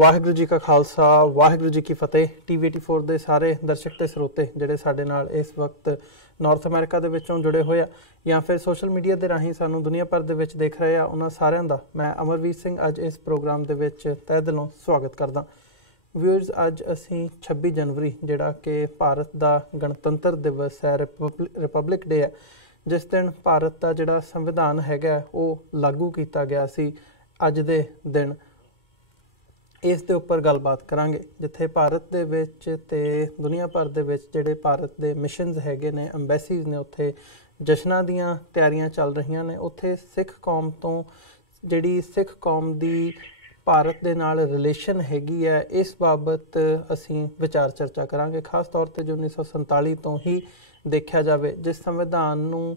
वाहिगुरू जी का खालसा वाहिगुरू जी की फतेह। TV84 ਦੇ ਸਾਰੇ ਦਰਸ਼ਕ ਤੇ ਸਰੋਤੇ ਜਿਹੜੇ ਸਾਡੇ ਨਾਲ ਇਸ ਵਕਤ ਨਾਰਥ ਅਮਰੀਕਾ ਦੇ ਵਿੱਚੋਂ ਜੁੜੇ ਹੋਏ ਆ ਜਾਂ ਫਿਰ ਸੋਸ਼ਲ ਮੀਡੀਆ ਦੇ ਰਾਹੀਂ ਸਾਨੂੰ ਦੁਨੀਆ ਭਰ ਦੇ ਵਿੱਚ ਦੇਖ ਰਹੇ ਆ, ਉਹਨਾਂ ਸਾਰਿਆਂ ਦਾ ਮੈਂ ਅਮਰਵੀਰ ਸਿੰਘ ਅੱਜ ਇਸ ਪ੍ਰੋਗਰਾਮ ਦੇ ਵਿੱਚ ਤਹਿ ਦਿਲੋਂ ਸਵਾਗਤ ਕਰਦਾ। ਵਿਊਅਰਸ, ਅੱਜ ਅਸੀਂ 26 ਜਨਵਰੀ ਜਿਹੜਾ ਕਿ ਭਾਰਤ ਦਾ ਗਣਤੰਤਰ ਦਿਵਸ ਹੈ, ਰਿਪਬਲਿਕ ਡੇ ਹੈ, ਜਿਸ ਦਿਨ ਭਾਰਤ ਦਾ ਜਿਹੜਾ ਸੰਵਿਧਾਨ ਹੈਗਾ ਉਹ ਲਾਗੂ ਕੀਤਾ ਗਿਆ ਸੀ। ਅੱਜ ਦੇ ਦਿਨ ਇਸ ਦੇ ਉੱਪਰ ਗੱਲਬਾਤ ਕਰਾਂਗੇ, ਜਿੱਥੇ ਭਾਰਤ ਦੇ ਵਿੱਚ ਤੇ ਦੁਨੀਆ ਭਰ ਦੇ ਵਿੱਚ ਜਿਹੜੇ ਭਾਰਤ ਦੇ ਮਿਸ਼ਨਸ ਹੈਗੇ ਨੇ, ਅੰਬੈਸੀਜ਼ ਨੇ, ਉੱਥੇ ਜਸ਼ਨਾਂ ਦੀਆਂ ਤਿਆਰੀਆਂ ਚੱਲ ਰਹੀਆਂ ਨੇ। ਉੱਥੇ ਸਿੱਖ ਕੌਮ ਤੋਂ ਜਿਹੜੀ ਸਿੱਖ ਕੌਮ ਦੀ ਭਾਰਤ ਦੇ ਨਾਲ ਰਿਲੇਸ਼ਨ ਹੈਗੀ ਹੈ, ਇਸ ਬਾਬਤ ਅਸੀਂ ਵਿਚਾਰ ਚਰਚਾ ਕਰਾਂਗੇ। ਖਾਸ ਤੌਰ 'ਤੇ ਜੋ 1947 ਤੋਂ ਹੀ ਦੇਖਿਆ ਜਾਵੇ, ਜਿਸ ਸੰਵਿਧਾਨ ਨੂੰ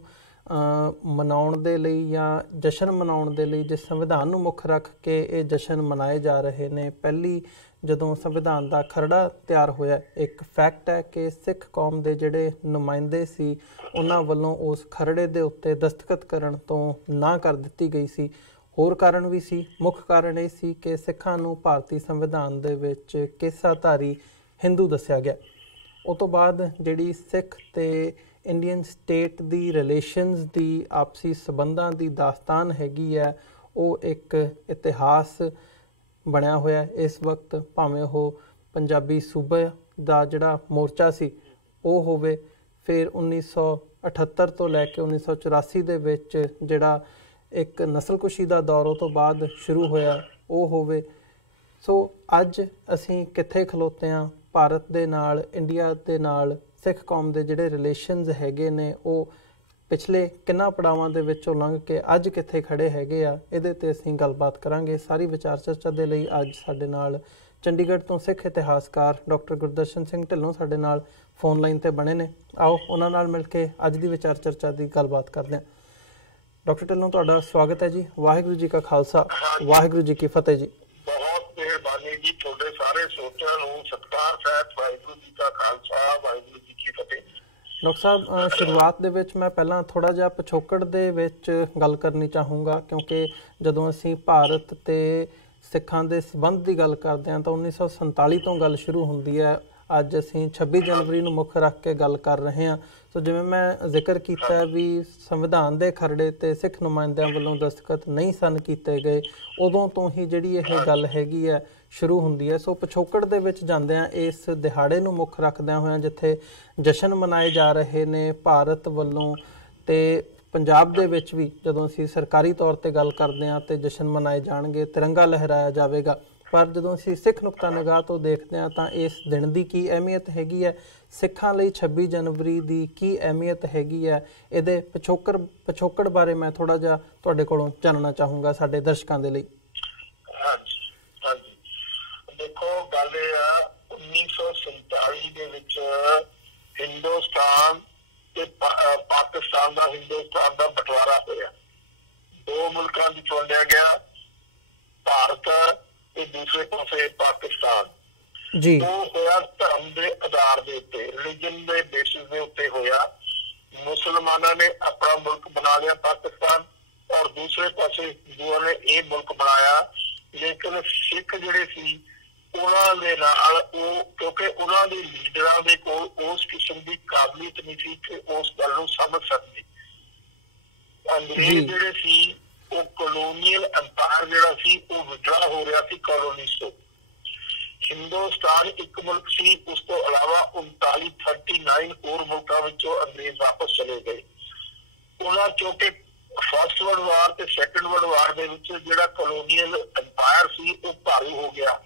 ਮਨਾਉਣ ਦੇ ਲਈ ਜਾਂ ਜਸ਼ਨ ਮਨਾਉਣ ਦੇ ਲਈ, ਜਿਸ ਸੰਵਿਧਾਨ ਨੂੰ ਮੁੱਖ ਰੱਖ ਕੇ ਇਹ ਜਸ਼ਨ ਮਨਾਏ ਜਾ ਰਹੇ ਨੇ। ਪਹਿਲੀ ਜਦੋਂ ਸੰਵਿਧਾਨ ਦਾ ਖਰੜਾ ਤਿਆਰ ਹੋਇਆ, ਇੱਕ ਫੈਕਟ ਹੈ ਕਿ ਸਿੱਖ ਕੌਮ ਦੇ ਜਿਹੜੇ ਨੁਮਾਇੰਦੇ ਸੀ ਉਹਨਾਂ ਵੱਲੋਂ ਉਸ ਖਰੜੇ ਦੇ ਉੱਤੇ ਦਸਤਖਤ ਕਰਨ ਤੋਂ ਨਾ ਕਰ ਦਿੱਤੀ ਗਈ ਸੀ। ਹੋਰ ਕਾਰਨ ਵੀ ਸੀ। ਮੁੱਖ ਕਾਰਨ ਇਹ ਸੀ ਕਿ ਸਿੱਖਾਂ ਨੂੰ ਭਾਰਤੀ ਸੰਵਿਧਾਨ ਦੇ ਵਿੱਚ ਕੇਸਾਧਾਰੀ ਹਿੰਦੂ ਦੱਸਿਆ ਗਿਆ। ਉਹ ਤੋਂ ਬਾਅਦ ਜਿਹੜੀ ਸਿੱਖ ਤੇ ਇੰਡੀਅਨ ਸਟੇਟ ਦੀ ਰਿਲੇਸ਼ਨਸ ਦੀ ਆਪਸੀ ਸੰਬੰਧਾਂ ਦੀ ਦਾਸਤਾਨ ਹੈਗੀ ਹੈ, ਉਹ ਇੱਕ ਇਤਿਹਾਸ ਬਣਿਆ ਹੋਇਆ ਇਸ ਵਕਤ। ਭਾਵੇਂ ਉਹ ਪੰਜਾਬੀ ਸੂਬੇ ਦਾ ਜਿਹੜਾ ਮੋਰਚਾ ਸੀ ਉਹ ਹੋਵੇ, ਫਿਰ 1978 ਤੋਂ ਲੈ ਕੇ 1984 ਦੇ ਵਿੱਚ ਜਿਹੜਾ ਇੱਕ ਨਸਲਕੁਸ਼ੀ ਦਾ ਦੌਰ ਉਹ ਤੋਂ ਬਾਅਦ ਸ਼ੁਰੂ ਹੋਇਆ ਉਹ ਹੋਵੇ। ਸੋ ਅੱਜ ਅਸੀਂ ਕਿੱਥੇ ਖਲੋਤੇ ਹਾਂ? ਭਾਰਤ ਦੇ ਨਾਲ, ਇੰਡੀਆ ਦੇ ਨਾਲ ਸਿੱਖ ਕੌਮ ਦੇ ਜਿਹੜੇ ਰਿਲੇਸ਼ਨਸ ਹੈਗੇ ਨੇ ਉਹ ਪਿਛਲੇ ਕਿੰਨਾ ਪੜਾਵਾਂ ਦੇ ਵਿੱਚੋਂ ਲੰਘ ਕੇ ਅੱਜ ਕਿੱਥੇ ਖੜੇ ਹੈਗੇ ਆ, ਇਹਦੇ 'ਤੇ ਅਸੀਂ ਗੱਲਬਾਤ ਕਰਾਂਗੇ। ਸਾਰੀ ਵਿਚਾਰ ਚਰਚਾ ਦੇ ਲਈ ਅੱਜ ਸਾਡੇ ਨਾਲ ਚੰਡੀਗੜ੍ਹ ਤੋਂ ਸਿੱਖ ਇਤਿਹਾਸਕਾਰ ਡਾਕਟਰ ਗੁਰਦਰਸ਼ਨ ਸਿੰਘ ਢਿੱਲੋਂ ਸਾਡੇ ਨਾਲ ਫੋਨ ਲਾਈਨ 'ਤੇ ਬਣੇ ਨੇ। ਆਓ ਉਹਨਾਂ ਨਾਲ ਮਿਲ ਕੇ ਅੱਜ ਦੀ ਵਿਚਾਰ ਚਰਚਾ ਦੀ ਗੱਲਬਾਤ ਕਰਦੇ ਹਾਂ। ਡਾਕਟਰ ਢਿੱਲੋਂ, ਤੁਹਾਡਾ ਸਵਾਗਤ ਹੈ ਜੀ। ਵਾਹਿਗੁਰੂ ਜੀ ਕਾ ਖਾਲਸਾ ਵਾਹਿਗੁਰੂ ਜੀ ਕੀ ਫਤਿਹ ਜੀ। ਬਹੁਤ ਮਿਹਰਬਾਨੀ ਜੀ, ਤੁਹਾਡੇ ਸਾਰੇ ਸਰੋਤਿਆਂ ਨੂੰ ਸਤਿਕਾਰ ਸਹਿਤ ਵਾਹਿਗੁਰੂ ਜੀ ਕਾ ਖਾਲਸਾ ਵਾਹਿਗੁਰੂ ਜੀ ਕੀ ਫਤਿਹ। ਡਾਕਟਰ ਸਾਹਿਬ, ਸ਼ੁਰੂਆਤ ਦੇ ਵਿੱਚ ਮੈਂ ਪਹਿਲਾਂ ਥੋੜ੍ਹਾ ਜਿਹਾ ਪਿਛੋਕੜ ਦੇ ਵਿੱਚ ਗੱਲ ਕਰਨੀ ਚਾਹੂੰਗਾ, ਕਿਉਂਕਿ ਜਦੋਂ ਅਸੀਂ ਭਾਰਤ ਤੇ ਸਿੱਖਾਂ ਦੇ ਸੰਬੰਧ ਦੀ ਗੱਲ ਕਰਦੇ ਹਾਂ ਤਾਂ 1947 ਤੋਂ ਗੱਲ ਸ਼ੁਰੂ ਹੁੰਦੀ ਹੈ। ਅੱਜ ਅਸੀਂ 26 ਜਨਵਰੀ ਨੂੰ ਮੁੱਖ ਰੱਖ ਕੇ ਗੱਲ ਕਰ ਰਹੇ ਹਾਂ। ਸੋ ਜਿਵੇਂ ਮੈਂ ਜ਼ਿਕਰ ਕੀਤਾ ਵੀ ਸੰਵਿਧਾਨ ਦੇ ਖਰੜੇ 'ਤੇ ਸਿੱਖ ਨੁਮਾਇੰਦਿਆਂ ਵੱਲੋਂ ਦਸਤਖਤ ਨਹੀਂ ਸਨ ਕੀਤੇ ਗਏ, ਉਦੋਂ ਤੋਂ ਹੀ ਜਿਹੜੀ ਇਹ ਗੱਲ ਹੈਗੀ ਹੈ ਸ਼ੁਰੂ ਹੁੰਦੀ ਹੈ। ਸੋ ਪਿਛੋਕੜ ਦੇ ਵਿੱਚ ਜਾਂਦਿਆਂ ਇਸ ਦਿਹਾੜੇ ਨੂੰ ਮੁੱਖ ਰੱਖਦਿਆਂ ਹੋਇਆਂ, ਜਿੱਥੇ ਜਸ਼ਨ ਮਨਾਏ ਜਾ ਰਹੇ ਨੇ ਭਾਰਤ ਵੱਲੋਂ, ਤੇ ਪੰਜਾਬ ਦੇ ਵਿੱਚ ਵੀ ਜਦੋਂ ਅਸੀਂ ਸਰਕਾਰੀ ਤੌਰ 'ਤੇ ਗੱਲ ਕਰਦੇ ਹਾਂ ਤੇ ਜਸ਼ਨ ਮਨਾਏ ਜਾਣਗੇ, ਤਿਰੰਗਾ ਲਹਿਰਾਇਆ ਜਾਵੇਗਾ। ਪਰ ਜਦੋਂ ਅਸੀਂ ਸਿੱਖ ਨੁਕਤਾ ਨਿਗਾਹ ਤੋਂ ਦੇਖਦੇ ਹਾਂ ਤਾਂ ਇਸ ਦਿਨ ਦੀ ਕੀ ਅਹਿਮੀਅਤ ਹੈਗੀ ਹੈ, ਸਿੱਖਾਂ ਲਈ 26 ਜਨਵਰੀ ਦੀ ਕੀ ਅਹਿਮੀਅਤ ਹੈਗੀ ਹੈ, ਇਹਦੇ ਪਿਛੋਕੜ ਬਾਰੇ ਮੈਂ ਥੋੜ੍ਹਾ ਜਿਹਾ ਤੁਹਾਡੇ ਕੋਲੋਂ ਜਾਣਨਾ ਚਾਹੂੰਗਾ ਸਾਡੇ ਦਰਸ਼ਕਾਂ ਦੇ ਲਈ। ਹਾਂਜੀ, ਦੇਖੋ ਗੱਲ ਇਹ ਆ, 1947 ਦੇ ਵਿੱਚ ਹਿੰਦੁਸਤਾਨ ਤੇ ਪਾਕਿਸਤਾਨ ਦਾ, ਹਿੰਦੁਸਤਾਨ ਦਾ ਬਟਵਾਰਾ ਹੋਇਆ। ਦੋ ਮੁਲਕਾਂ ਵਿੱਚ ਵੰਡਿਆ ਗਿਆ, ਭਾਰਤ ਤੇ ਦੂਸਰੇ ਪਾਸੇ ਪਾਕਿਸਤਾਨ। ਜੀ, ਉਹ ਹੋਇਆ ਧਰਮ ਦੇ ਆਧਾਰ ਦੇ ਉੱਤੇ, ਰਿਲੀਜਨ ਦੇ ਬੇਸਿਸ ਦੇ ਉੱਤੇ ਹੋਇਆ। ਮੁਸਲਮਾਨਾਂ ਨੇ ਆਪਣਾ ਮੁਲਕ ਬਣਾ ਲਿਆ ਪਾਕਿਸਤਾਨ, ਔਰ ਦੂਸਰੇ ਪਾਸੇ ਹਿੰਦੂਆਂ ਨੇ ਇਹ ਮੁਲਕ ਬਣਾਇਆ। ਲੇਕਿਨ ਸਿੱਖ ਜਿਹੜੇ ਸੀ ਉਹਨਾਂ ਦੇ ਨਾਲ ਉਹ, ਕਿਉਂਕਿ ਉਹਨਾਂ ਦੇ ਲੀਡਰਾਂ ਦੇ ਕੋਲ ਉਸ ਕਿਸਮ ਦੀ ਕਾਬਲੀਅਤ ਨਹੀਂ ਸੀ ਕਿ ਉਸ ਗੱਲ ਨੂੰ ਸਮਝ ਸਕਦੇ। ਅੰਗਰੇਜ਼ ਜਿਹੜੇ ਸੀ ਉਹ ਕਲੋਨੀਅਲ ਅੰਪਾਇਰ ਜਿਹੜਾ ਸੀ ਉਹ ਵਿਡਰਾ ਹੋ ਰਿਹਾ ਸੀ ਕਾਲੋਨੀਜ਼ ਤੋਂ। ਹਿੰਦੁਸਤਾਨ ਇੱਕ ਮੁਲਕ ਸੀ, ਉਸ ਤੋਂ ਇਲਾਵਾ 39 ਹੋਰ ਮੁਲਕਾਂ ਵਿੱਚੋਂ ਅੰਗਰੇਜ਼ ਵਾਪਸ ਚਲੇ ਗਏ। ਉਹਨਾਂ ਚੋਂ ਕਿ ਫਸਟ ਵਰਲਡ ਵਾਰ ਤੇ ਸੈਕੰਡ ਵਰਲਡ ਵਾਰ ਦੇ ਵਿੱਚ ਜਿਹੜਾ ਕਲੋਨੀਅਲ ਅੰਪਾਇਰ ਸੀ ਉਹ ਭਾਰੂ ਹੋ ਗਿਆ,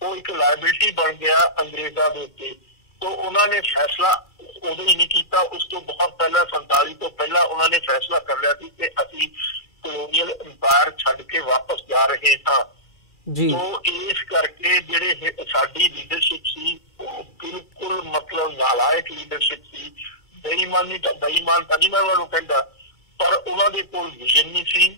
ਉਹ ਇੱਕ ਲਾਇਬਿਲਿਟੀ ਬਣ ਗਿਆ ਅੰਗਰੇਜ਼ਾਂ ਦੇ ਉੱਤੇ। ਤੋਂ ਉਹਨਾਂ ਨੇ ਫੈਸਲਾ ਉਦੋਂ ਹੀ ਨਹੀਂ ਕੀਤਾ, ਉਸ ਤੋਂ ਬਹੁਤ ਪਹਿਲਾਂ 47 ਤੋਂ ਪਹਿਲਾਂ ਉਹਨਾਂ ਨੇ ਫੈਸਲਾ ਕਰ ਲਿਆ ਸੀ ਕਿ ਅਸੀਂ ਕਲੋਨੀਅਲ ਅੰਪਾਇਰ ਛੱਡ ਕੇ ਵਾਪਸ ਜਾ ਰਹੇ ਹਾਂ। ਤੋਂ ਇਸ ਕਰਕੇ ਜਿਹੜੇ ਸਾਡੀ ਲੀਡਰਸ਼ਿਪ ਸੀ ਉਹ ਬਿਲਕੁਲ ਮਤਲਬ ਨਾਲਾਇਕ ਲੀਡਰਸ਼ਿਪ ਸੀ। ਬੇਈਮਾਨ ਤਾਂ ਨਹੀਂ ਮੈਂ ਉਹਨਾਂ ਨੂੰ ਕਹਿੰਦਾ, ਪਰ ਉਹਨਾਂ ਦੇ ਕੋਲ ਵਿਜ਼ਨ ਨਹੀਂ ਸੀ।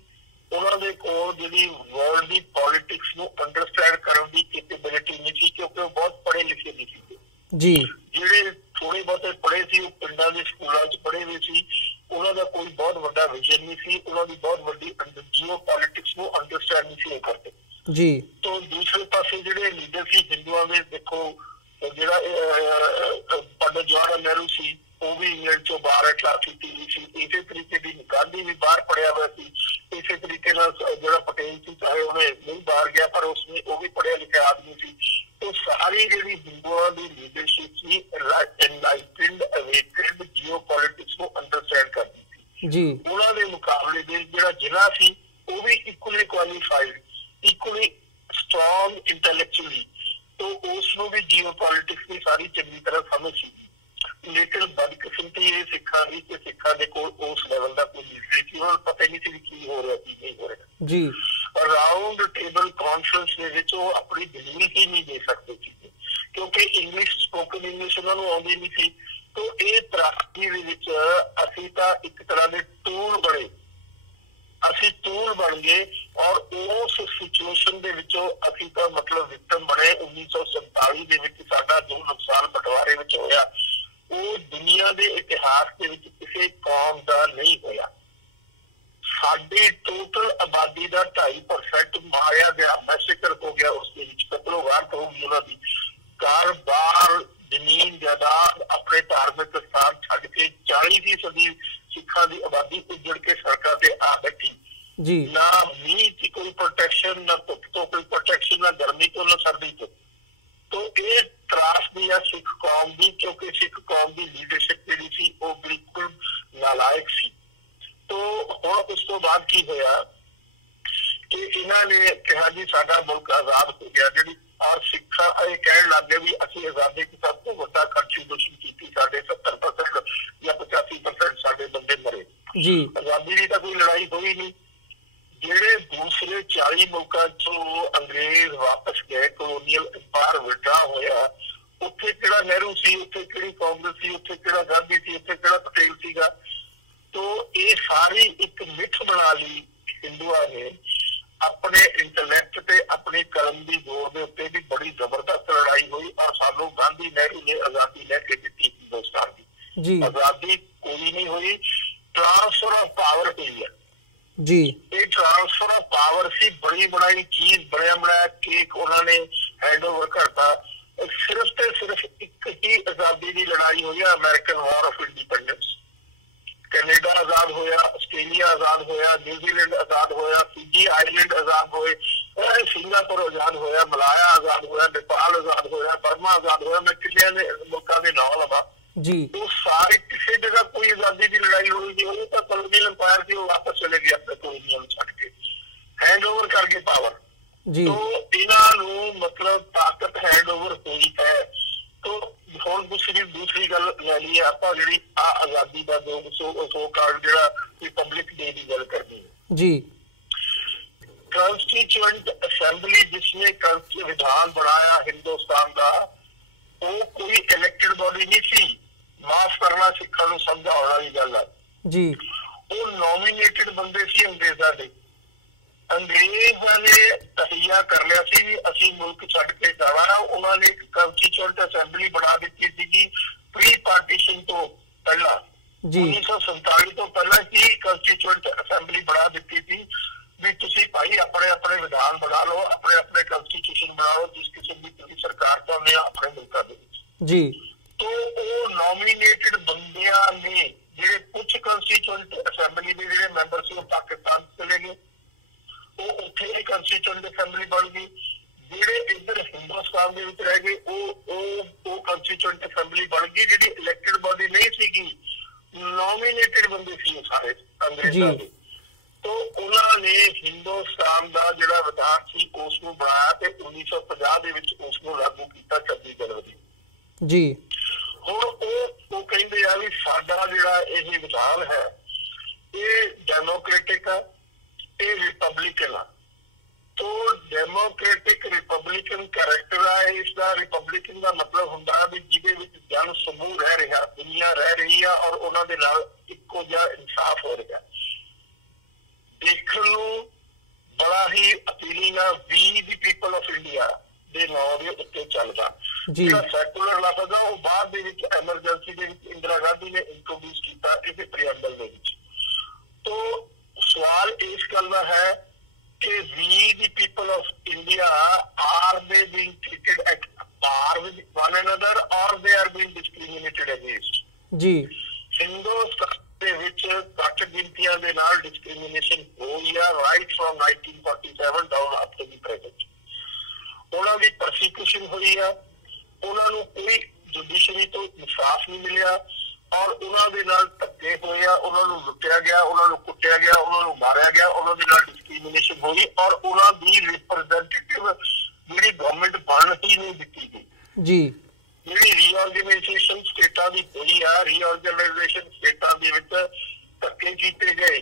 ਉਹਨਾਂ ਦੇ ਕੋਲ ਜਿਹੜੀ ਵਰਲਡ ਦੀ ਪੋਲੀਟਿਕਸ ਨੂੰ ਅੰਡਰਸਟੈਂਡ ਕਰਨ ਦੀ ਕੈਪੇਬਿਲਿਟੀ ਨਹੀਂ ਸੀ, ਕਿਉਂਕਿ ਉਹ ਬਹੁਤ ਪੜ੍ਹੇ ਲਿਖੇ ਨਹੀਂ ਸੀ। ਜਿਹੜੇ ਥੋੜੇ ਬਹੁਤੇ ਪੜ੍ਹੇ ਸੀ ਉਹ ਪਿੰਡਾਂ ਦੇ ਸਕੂਲਾਂ 'ਚ ਪੜ੍ਹੇ ਹੋਏ ਸੀ। ਉਹਨਾਂ ਦਾ ਕੋਈ ਬਹੁਤ ਵੱਡਾ ਵਿਜ਼ਨ ਨਹੀਂ ਸੀ, ਉਹਨਾਂ ਦੀ ਬਹੁਤ ਵੱਡੀ ਜੀਓ ਪੋਲੀਟਿਕਸ ਨੂੰ ਅੰਡਰਸਟੈਂਡ ਨਹੀਂ ਸੀ ਕਰਦੇ। ਜੀ। तो दूसरे पास ਪਾਸੇ ਜਿਹੜੇ ਲੀਡਰ ਸੀ ਹਿੰਦੂਆਂ ਦੇ, ਦੇਖੋ ਜਿਹੜਾ ਪੰਡਿਤ ਜਵਾਹਰ ਨਹਿਰੂ ਸੀ ਉਹ ਵੀ ਇੰਗਲੈਂਡ ਚੋਂ ਬਾਹਰ ਕਲਾਸ ਕੀਤੀ ਸੀ, ਇਸੇ ਤਰੀਕੇ ਦੀ ਗਾਂਧੀ ਵੀ ਬਾਹਰ ਪੜਿਆ ਹੋਇਆ ਸੀ, ਇਸੇ ਤਰੀਕੇ ਨਾਲ ਜਿਹੜਾ ਪਟੇਲ ਸੀ ਚਾਹੇ ਉਹਨੇ ਨਹੀਂ ਬਾਹਰ ਗਿਆ ਪਰ ਉਸਨੇ ਉਹ ਵੀ ਪੜਿਆ ਲਿਖਿਆ ਆਦਮੀ ਸੀ। तो सारी ਜਿਹੜੀ ਹਿੰਦੂਆਂ ਦੀ ਲੀਡਰਸ਼ਿਪ ਸੀ ਐਨਲਾਈਟਨਡ ਅਵੇਕਨਡ ਜੀਓਪੋਲਿਟਿਕਸ ਨੂੰ ਅੰਡਰਸਟੈਂਡ ਕਰਦੀ ਸੀ ਜੀ। ਉਹਨਾਂ ਦੇ ਮੁਕਾਬਲੇ ਦੇ ਜਿਹੜਾ ਜ਼ਿਲ੍ਹਾ ਸੀ ਉਹ ਵੀ equally qualified, equally strong intellectually, तो उसमें भी जियोपॉलिटिक्स की सारी चंगी तरह समझ सी। लेकिन बदकिस्मती ये सिखा दी कि सिखा दे कोल उस लेवल का कोई लीडर नहीं, उन्हें पता नहीं सी की हो रहा की नहीं हो रहा जी। राउंड टेबल कॉन्फ्रेंस ਦੇ ਵਿੱਚ ਉਹ ਆਪਣੀ ਦਲੀਲ ਹੀ ਨਹੀਂ ਦੇ ਸਕਦੇ ਸੀ ਕਿਉਂਕਿ ਇੰਗਲਿਸ਼ ਸਪੋਕਨ ਇੰਗਲਿਸ਼ ਉਹਨਾਂ ਨੂੰ ਆਉਂਦੀ ਨਹੀਂ ਸੀ। तो ਇਹ ਤਰਾਸਦੀ ਦੇ ਵਿੱਚ ਅਸੀਂ ਤਾਂ ਇੱਕ ਤਰ੍ਹਾਂ ਦੇ ਟੂਲ ਬਣੇ, ਅਸੀਂ ਟੂਲ ਬਣ ਗਏ ਔਰ ਉਸ ਸਿਚੁਏਸ਼ਨ ਦੇ ਵਿੱਚੋਂ ਅਸੀਂ ਤਾਂ ਮਤਲਬ ਵਿਕਟਮ ਬਣੇ। 1947 ਦੇ ਵਿੱਚ ਸਾਡਾ ਜੋ ਨੁਕਸਾਨ ਬਟਵਾਰੇ ਵਿੱਚ ਹੋਇਆ ਉਹ ਦੁਨੀਆ ਦੇ ਇਤਿਹਾਸ ਦੇ ਵਿੱਚ ਕਿਸੇ ਕੌਮ ਦਾ ਨਹੀਂ ਹੋਇਆ। ਸਾਡੀ ਟੋਟਲ ਆਬਾਦੀ ਦਾ 2.5% ਮਾਰਿਆ ਗਿਆ, ਮੈਸੇਕਰ ਹੋ ਗਿਆ, ਉਸ ਦੇ ਵਿੱਚ ਕਤਲੋਗਾਰਤ ਹੋ ਗਈ ਉਹਨਾਂ ਦੀ। ਘਰ-ਬਾਰ, ਜ਼ਮੀਨ ਜਾਇਦਾਦ, ਆਪਣੇ ਧਾਰਮਿਕ ਸਥਾਨ ਛੱਡ ਕੇ 40% ਸਿੱਖਾਂ ਦੀ ਆਬਾਦੀ ਉੱਜੜ ਕੇ ਸੜਕਾਂ ਤੇ ਆ ਬੈਠੀ ਜੀ। ਨਾ ਮੀਂਹ ਦੀ ਕੋਈ ਪ੍ਰੋਟੈਕਸ਼ਨ, ਨਾ ਧੁੱਪ ਤੋਂ ਕੋਈ ਪ੍ਰੋਟੈਕਸ਼ਨ, ਨਾ ਗਰਮੀ ਤੋਂ, ਨਾ ਸਰਦੀ ਤੋਂ। तो ਇਹ ਤਰਾਸਦੀ ਆ ਸਿੱਖ ਕੌਮ ਦੀ ਕਿਉਂਕਿ ਸਿੱਖ ਕੌਮ ਦੀ ਲੀਡਰਸ਼ਿਪ ਜਿਹੜੀ ਸੀ ਉਹ ਬਿਲਕੁਲ ਨਾਲਾਇਕ ਸੀ। तो ਹੁਣ ਉਸ ਤੋਂ ਬਾਅਦ ਕੀ ਹੋਇਆ ਕਿ ਇਹਨਾਂ ਨੇ ਕਿਹਾ ਜੀ ਸਾਡਾ ਮੁਲਕ ਆਜ਼ਾਦ ਹੋ ਗਿਆ ਜਿਹੜੀ, ਔਰ ਸਿੱਖਾਂ ਇਹ ਕਹਿਣ ਲੱਗ ਗਏ ਵੀ ਅਸੀਂ ਆਜ਼ਾਦੀ ਦੀ ਸਭ ਤੋਂ ਵੱਡਾ ਕੰਟਰੀਬਿਊਸ਼ਨ ਕੀਤੀ, ਸਾਡੇ 70% ਜਾਂ 85% ਸਾਡੇ ਬੰਦੇ ਮਰੇ ਜੀ। ਆਜ਼ਾਦੀ ਦੀ ਤਾਂ ਕੋਈ ਲੜਾਈ ਹੋਈ ਨਹੀਂ। ਜਿਹੜੇ ਦੂਸਰੇ 40 ਮੁਲਕਾਂ ਚੋਂ ਅੰਗਰੇਜ਼ ਵਾਪਸ ਗਏ, ਕਲੋਨੀਅਲ ਇੰਪਾਇਰ ਵਿਡਰਾ ਹੋਇਆ, ਉੱਥੇ ਕਿਹੜਾ ਨਹਿਰੂ ਸੀ, ਉੱਥੇ ਕਿਹੜੀ ਕਾਂਗਰਸ ਸੀ, ਉੱਥੇ ਕਿਹੜਾ ਗਾਂਧੀ ਸੀ, ਉੱਥੇ ਕਿਹੜਾ ਪਟੇਲ ਸੀਗਾ। तो ये सारी एक मिथ बना ली हिंदुआ ने अपने इंटलैक्ट ते अपनी कलम की जोर के उत्ते भी बड़ी जबरदस्त लड़ाई हुई और सानू गांधी नेहरू ने आजादी लेके दी हिंदुस्तान की। आजादी कोई नहीं हुई, ट्रांसफर ऑफ पावर हुई है जी। ये ट्रांसफर ऑफ पावर सी बड़ी बनाई चीज, बनया बनाया केक उन्होंने हैंड ओवर करता। सिर्फ ते सिर्फ एक ही आजादी की लड़ाई हुई है, American war of independence. Canada आजाद होया, आस्ट्रेलिया आजाद होया, न्यूजीलैंड आजाद होया, फिजी आइलैंड आजाद होए, सिंगापुर आजाद होया, मलाया आजाद होया, नेपाल आजाद होया, बर्मा आजाद होया। मैं किन्ने ने मुल्कां दे नाम लवा जी। तो सारी किसी जगह कोई आजादी की लड़ाई होगी होगी तो कॉलोनियल एम्पायर की वापस चले गए अपने कॉलोनियल छड़ के, हैंड ओवर करके पावर जी। तो इन्हों मतलब ताकत हैंड ओवर हुई है। तो ਹੁਣ ਦੂਸਰੀ ਗੱਲ ਲੈ ਲਈਏ ਆਪਾਂ ਜਿਹੜੀ ਆ ਆਜ਼ਾਦੀ ਦਾ ਜੋ ਸੋ ਕਾਰਡ ਜਿਹੜਾ ਰਿਪਬਲਿਕ ਡੇ ਦੀ ਗੱਲ ਕਰਨੀ ਹੈ ਜੀ। ਕਨਸਟੀਚੂਐਂਟ ਅਸੈਂਬਲੀ ਜਿਸਨੇ ਵਿਧਾਨ ਬਣਾਇਆ ਹਿੰਦੁਸਤਾਨ ਦਾ ਉਹ ਕੋਈ ਇਲੈਕਟਡ ਬੋਡੀ ਨਹੀਂ ਸੀ। ਮਾਫ ਕਰਨਾ ਸਿੱਖਾਂ ਨੂੰ ਸਮਝਾਉਣ ਵਾਲੀ ਗੱਲ ਹੈ ਜੀ। ਉਹ ਨੋਮੀਨੇਟਡ ਬੰਦੇ ਸੀ ਅੰਗਰੇਜ਼ਾਂ ਦੇ। ਅੰਗਰੇਜ਼ਾਂ ਨੇ ਤਹੀਆ ਕਰ ਲਿਆ ਸੀ ਵੀ ਅਸੀਂ ਮੁਲਕ ਛੱਡ ਕੇ ਜਾਣਾ। ਉਹਨਾਂ ਨੇ ਇੱਕ ਕੰਸਟੀਚੂਐਂਟ ਅਸੈਂਬਲੀ ਬਣਾ ਦਿੱਤੀ ਸੀਗੀ ਪ੍ਰੀ ਪਾਰਟੀਸ਼ਨ ਤੋਂ ਪਹਿਲਾਂ 1947 ਤੋਂ ਪਹਿਲਾਂ ਹੀ ਕੰਸਟੀਚੂਐਂਟ ਅਸੈਂਬਲੀ ਬਣਾ ਦਿੱਤੀ ਸੀ ਵੀ ਤੁਸੀਂ ਭਾਈ ਆਪਣੇ ਆਪਣੇ ਵਿਧਾਨ ਬਣਾ ਲਓ, ਆਪਣੇ ਆਪਣੇ ਕੰਸਟੀਟਿਊਸ਼ਨ ਬਣਾਓ, ਜਿਸ ਕਿਸਮ ਦੀ ਤੁਸੀਂ ਸਰਕਾਰ ਚਾਹੁੰਦੇ ਆ ਆਪਣੇ ਮੁਲਕਾਂ ਦੇ ਵਿੱਚ ਜੀ। ਤੋਂ ਉਹ ਨੋਮੀਨੇਟਡ ਬੰਦਿਆਂ ਨੇ ਜਿਹੜੇ ਕੁਝ ਕੰਸਟੀਚੂਐਂਟ ਅਸੈਂਬਲੀ ਦੇ ਜਿਹੜੇ ਮੈਂਬਰ ਸੀ ਉਹ ਪਾਕਿਸਤਾਨ ਚਲੇ ਗਏ, ਉਹ ਉੱਥੇ ਹੀ ਕੰਸਟੀਚੂਐਂਟ ਅਸੈਂਬਲੀ ਬਣ ਗਈ। ਜਿਹੜੇ ਇੱਧਰ ਹਿੰਦੁਸਤਾਨ ਦੇ ਵਿੱਚ ਰਹਿ ਗਏ ਉਹ ਕੰਸਟੀਚੂਐਂਟ ਅਸੈਂਬਲੀ ਬਣ ਗਈ ਜਿਹੜੀ ਇਲੈਕਟਡ ਬੋਡੀ ਨਹੀਂ ਸੀਗੀ, ਨੋਮੀਨੇਟਡ ਬੰਦੇ ਸੀ ਸਾਰੇ ਅੰਗਰੇਜ਼ਾਂ ਦੇ। तो उन्होंने हिंदुस्तान का जिहड़ा विधान सी उस नूं बनाया ते 1950 दे विच उस नूं लागू कीता 26 जनवरी जी। हुण ਉਹ ਕਹਿੰਦੇ ਆ ਵੀ ਸਾਡਾ ਜਿਹੜਾ ਇਹ ਵਿਧਾਨ ਹੈ ਇਹ ਡੈਮੋਕ੍ਰੈਟਿਕ ਆ, ਇਹ ਰਿਪਬਲਿਕਨ ਆ। तो ਡੈਮੋਕ੍ਰੈਟਿਕ ਰਿਪਬਲਿਕਨ ਕਰੈਕਟਰ ਆ ਇਸਦਾ। ਰਿਪਬਲਿਕਨ ਦਾ ਮਤਲਬ ਹੁੰਦਾ ਵੀ ਜਿਹਦੇ ਵਿੱਚ ਜਨ ਸਮੂਹ ਰਹਿ ਰਿਹਾ, ਦੁਨੀਆ ਰਹਿ ਰਹੀ ਆ ਔਰ ਉਹਨਾਂ ਦੇ ਨਾਲ ਇੱਕੋ ਜਿਹਾ ਇਨਸਾਫ ਹੋ ਰਿਹਾ। ਦੇਖਣ ਨੂੰ ਬੜਾ ਹੀ ਅਪੀਲਿੰਗ ਆ। ਵੀ ਦੀ ਪੀਪਲ ਆਫ ਇੰਡੀਆ ਦੇ ਨਾਂ ਦੇ ਉੱਤੇ ਚੱਲਦਾ ਜਿਹੜਾ ਸੈਕੂਲਰ ਲਫ਼ਜ਼ ਆ ਉਹ ਬਾਅਦ ਦੇ ਵਿੱਚ ਐਮਰਜੈਂਸੀ ਦੇ ਵਿੱਚ ਇੰਦਰਾ ਗਾਂਧੀ ਨੇ ਇੰਟਰੋਡਿਊਸ ਕੀਤਾ ਇਹਦੇ ਪ੍ਰੀਐਂਬਲ ਦੇ ਵਿੱਚ। ਤੋਂ ਸਵਾਲ ਇਸ ਗੱਲ ਦਾ ਹੈ ਕਿ ਵੀ the people of India are ਦੇ ਜੀ ਹਿੰਦੁਸਤਾਨ ਦੇ ਵਿੱਚ ਘੱਟ ਗਿਣਤੀਆਂ ਦੇ ਨਾਲ ਡਿਸਕ੍ਰਿਮੀਨੇਸ਼ਨ ਹੋਈ ਆ right from 1947 down up to the present. ਉਹਨਾਂ ਦੀ ਪ੍ਰੋਸੀਕਿਊਸ਼ਨ ਹੋਈ ਆ, ਉਹਨਾਂ ਨੂੰ ਕੋਈ ਜੁਡੀਸ਼ਰੀ ਤੋਂ ਇਨਸਾਫ ਨਹੀਂ ਮਿਲਿਆ ਔਰ ਉਹਨਾਂ ਦੇ ਨਾਲ ਧੱਕੇ ਹੋਏ ਆ, ਉਹਨਾਂ ਨੂੰ ਲੁੱਟਿਆ ਗਿਆ, ਉਹਨਾਂ ਨੂੰ ਕੁੱਟਿਆ ਗਿਆ, ਉਹਨਾਂ ਨੂੰ ਮਾਰਿਆ ਗਿਆ, ਉਹਨਾਂ ਦੇ ਨਾਲ ਡਿਸਕ੍ਰਿਮੀਨੇਸ਼ਨ ਹੋਈ ਔਰ ਉਹਨਾਂ ਦੀ ਰਿਪਰੈਜ਼ੈਂਟੇਟਿਵ ਜਿਹੜੀ ਗਵਰਨਮੈਂਟ ਬਣ ਹੀ ਨਹੀਂ ਦਿੱਤੀ ਗਈ। ਜੀ ਜਿਹੜੀ ਰੀਆਰਗੇਨਾਈਜੇਸ਼ਨ ਸਟੇਟਾਂ ਦੀ ਹੋਈ ਆ, ਰੀਆਰਗੇਨਾਈਜੇਸ਼ਨ ਸਟੇਟਾਂ ਦੇ ਵਿੱਚ ਧੱਕੇ ਕੀਤੇ ਗਏ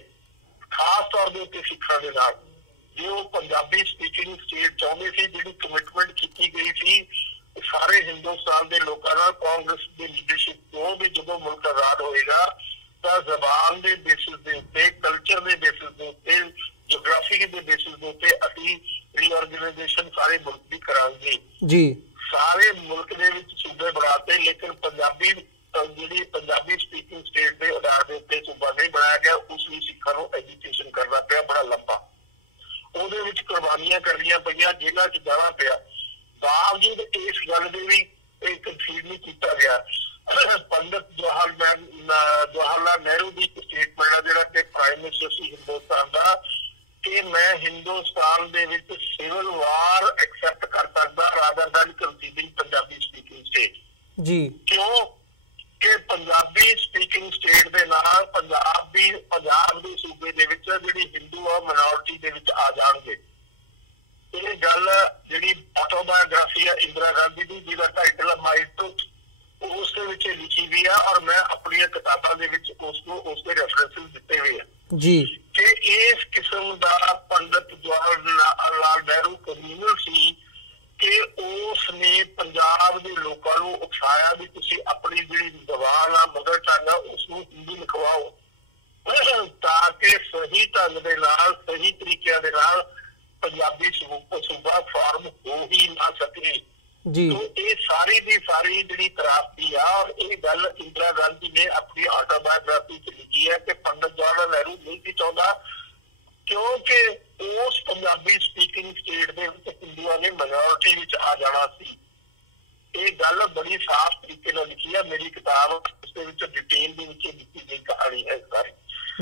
ਖਾਸ ਤੌਰ ਦੇ ਉੱਤੇ ਸਿੱਖਾਂ ਦੇ ਨਾਲ। ਜੇ ਉਹ ਪੰਜਾਬੀ ਸਪੀਕਿੰਗ ਸਟੇਟ ਚਾਹੁੰਦੇ ਸੀ, ਜਿਹੜੀ ਕਮਿਟਮੈਂਟ ਕੀਤੀ ਗਈ ਸੀ ਸਾਰੇ ਹਿੰਦੁਸਤਾਨ ਦੇ ਲੋਕਾਂ ਨਾਲ ਕਾਂਗਰਸ ਦੀ ਲੀਡਰਸ਼ਿਪ ਤੋਂ ਵੀ ਜਦੋਂ ਮੁਲਕ ਆਜ਼ਾਦ ਹੋਏਗਾ ਤਾਂ ਜ਼ਬਾਨ ਦੇ ਬੇਸਿਸ ਦੇ ਉੱਤੇ, ਕਲਚਰ ਦੇ ਬੇਸਿਸ ਦੇ ਉੱਤੇ, ਜੀਓਗ੍ਰਾਫੀ ਦੇ ਬੇਸਿਸ ਦੇ ਉੱਤੇ ਅਸੀਂ ਰੀਆਰਗੇਨਾਈਜੇਸ਼ਨ ਸਾਰੇ ਮੁਲਕ ਦੀ ਕਰਾਂਗੇ। ਜੀ ਸਾਰੇ ਮੁਲਕ ਦੇ ਵਿੱਚ ਸੂਬੇ ਬਣਾਤੇ, ਲੇਕਿਨ ਜਿਹੜੀ ਪੰਜਾਬੀ ਸਪੀਕਿੰਗ ਸਟੇਟ ਦੇ ਆਧਾਰ ਦੇ ਉੱਤੇ ਸੂਬਾ ਨਹੀਂ ਬਣਾਇਆ ਗਿਆ। ਉਸ ਲਈ ਸਿੱਖਾਂ ਨੂੰ ਐਜੂਕੇਸ਼ਨ ਕਰਨਾ ਪਿਆ ਬੜਾ ਲੰਬਾ, ਉਹਦੇ ਵਿੱਚ ਕੁਰਬਾਨੀਆਂ ਕਰਨੀਆਂ ਪਈਆਂ, ਜੇਲ੍ਹਾਂ 'ਚ ਜਾਣਾ ਪਿਆ। ਬਾਵਜੂਦ ਇਸ ਗੱਲ ਦੇ ਵੀ ਕੰਸੀਡ ਨਹੀਂ ਕੀਤਾ ਗਿਆ। ਪੰਡਿਤ ਜਵਾਹਰ ਲਾਲ ਨਹਿਰੂ ਦੀ ਇੱਕ ਸਟੇਟਮੈਂਟ ਆ ਜਿਹੜਾ ਕਿ ਪ੍ਰਾਈਮ ਮਿਨਿਸਟਰ ਸੀ ਹਿੰਦੁਸਤਾਨ ਦਾ, ਕਿ ਮੈਂ ਹਿੰਦੁਸਤਾਨ ਦੇ ਵਿੱਚ ਸਿਵਲ ਵਾਰ ਐਕਸੈਪਟ ਕਰ ਸਕਦਾ rather than conceding Punjabi speaking state. ਜੀ ਕਿਉਂ ਕਿ ਪੰਜਾਬੀ ਸਪੀਕਿੰਗ ਸਟੇਟ ਦੇ ਨਾਲ ਪੰਜਾਬ ਦੇ ਸੂਬੇ ਦੇ ਵਿੱਚ ਜਿਹੜੀ ਹਿੰਦੂ ਆ ਮਾਈਨੋਰਿਟੀ ਦੇ ਵਿੱਚ ਆ ਜਾਣਗੇ। ਇਹ ਗੱਲ ਜਿਹੜੀ ਆਟੋਬਾਇਓਗ੍ਰਾਫੀ ਆ ਇੰਦਰਾ ਗਾਂਧੀ ਦੀ, ਜਿਹਦਾ ਟਾਈਟਲ ਆ ਮਾਈ ਟਰੂਥ, ਉਸ ਦੇ ਵਿੱਚ ਲਿਖੀ ਵੀ ਆ ਔਰ ਮੈਂ ਆਪਣੀਆਂ ਕਿਤਾਬਾਂ ਦੇ ਵਿੱਚ ਉਸਦੇ ਰੈਫਰੈਂਸਿਸ ਦਿੱਤੇ ਹੋਏ ਆ ਜੀ ਕਿ ਇਸ ਕਿਸਮ ਦਾ ਪੰਡਿਤ ਜਵਾਹਰ ਲਾਲ ਨਹਿਰੂ ਕਮਿਊਨਲ ਸੀ ਕਿ ਉਸ ਨੇ ਪੰਜਾਬ ਦੇ ਲੋਕਾਂ ਨੂੰ ਉਕਸਾਇਆ ਵੀ ਤੁਸੀਂ ਆਪਣੀ ਜਿਹੜੀ ਜ਼ਬਾਨ ਆ, ਮਦਰ ਟੰਗ ਆ, ਉਸਨੂੰ ਹਿੰਦੀ ਲਿਖਵਾਓ ਤਾਂ ਕਿ ਸਹੀ ਢੰਗ ਦੇ ਨਾਲ, ਸਹੀ ਤਰੀਕਿਆਂ ਦੇ ਨਾਲ ਪੰਜਾਬੀ ਸੂਬਾ ਫਾਰਮ ਹੋ ਹੀ ਨਾ ਸਕੇ। ਜੀ ਇਹ ਸਾਰੀ ਦੀ ਸਾਰੀ ਜਿਹੜੀ ਤਰਾਸਦੀ ਆ ਔਰ ਇਹ ਗੱਲ ਇੰਦਰਾ ਗਾਂਧੀ ਨੇ ਆਪਣੀ ਆਟੋਬਾਇਓਗ੍ਰਾਫੀ 'ਚ ਲਿਖੀ ਹੈ ਕਿ ਪੰਡਿਤ ਜਵਾਹਰ ਲਾਲ ਨਹਿਰੂ ਨਹੀਂ ਸੀ ਚਾਹੁੰਦਾ ਕਿਉਂਕਿ ਉਸ ਪੰਜਾਬੀ ਸਪੀਕਿੰਗ ਸਟੇਟ ਦੇ ਵਿੱਚ ਹਿੰਦੂਆਂ ਨੇ ਮਾਈਨੋਰਿਟੀ ਵਿੱਚ ਆ ਜਾਣਾ ਸੀ। ਇਹ ਗੱਲ ਬੜੀ ਸਾਫ਼ ਤਰੀਕੇ ਨਾਲ ਲਿਖੀ ਹੈ ਮੇਰੀ ਕਿਤਾਬ, ਉਸ ਦੇ ਵਿੱਚ ਡਿਟੇਲ ਦੇ ਵਿੱਚ ਲਿਖੀ ਗਈ ਕਹਾਣੀ ਹੈ ਇਸ ਬਾਰੇ।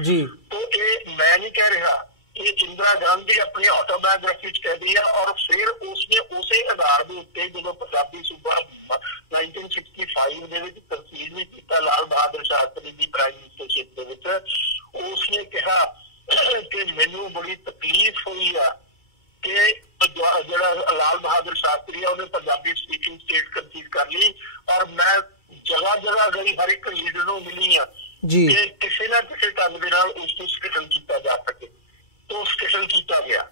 ਜੀ तो ये मैं नहीं कह रहा, ये इंदिरा गांधी अपनी ऑटोबायोग्राफी कहती है और फिर उसने उसे आधार के उत्ते जो पंजाबी सूबा 1965 ਦੇ ਵਿੱਚ ਤਸਦੀਕ ਵੀ ਕੀਤਾ ਲਾਲ ਬਹਾਦਰ ਸ਼ਾਸਤਰੀ ਦੀ ਪ੍ਰਾਈਮ ਮਿਨਿਸਟਰਸ਼ਿਪ ਦੇ ਵਿੱਚ। उसने कहा कि ਮੈਨੂੰ ਬੜੀ ਤਕਲੀਫ ਹੋਈ ਆ ਕਿ ਜਿਹੜਾ ਲਾਲ ਬਹਾਦਰ ਸ਼ਾਸਤਰੀ ਆ ਉਹਨੇ ਪੰਜਾਬੀ ਸਪੀਕਿੰਗ ਸਟੇਟ ਕੰਸੀਡ ਕਰ ਲਈ ਔਰ ਮੈਂ ਜਗ੍ਹਾ ਜਗ੍ਹਾ ਗਈ, ਹਰ ਇੱਕ ਲੀਡਰ ਨੂੰ ਮਿਲੀ ਆ ਕਿ ਕਿਸੇ ਨਾ ਕਿਸੇ ਢੰਗ ਦੇ ਨਾਲ ਉਸ ਨੂੰ ਸਟੇਸ਼ਨ ਕੀਤਾ ਜਾ ਸਕੇ। तो ਸਟੇਸ਼ਨ ਕੀਤਾ ਗਿਆ।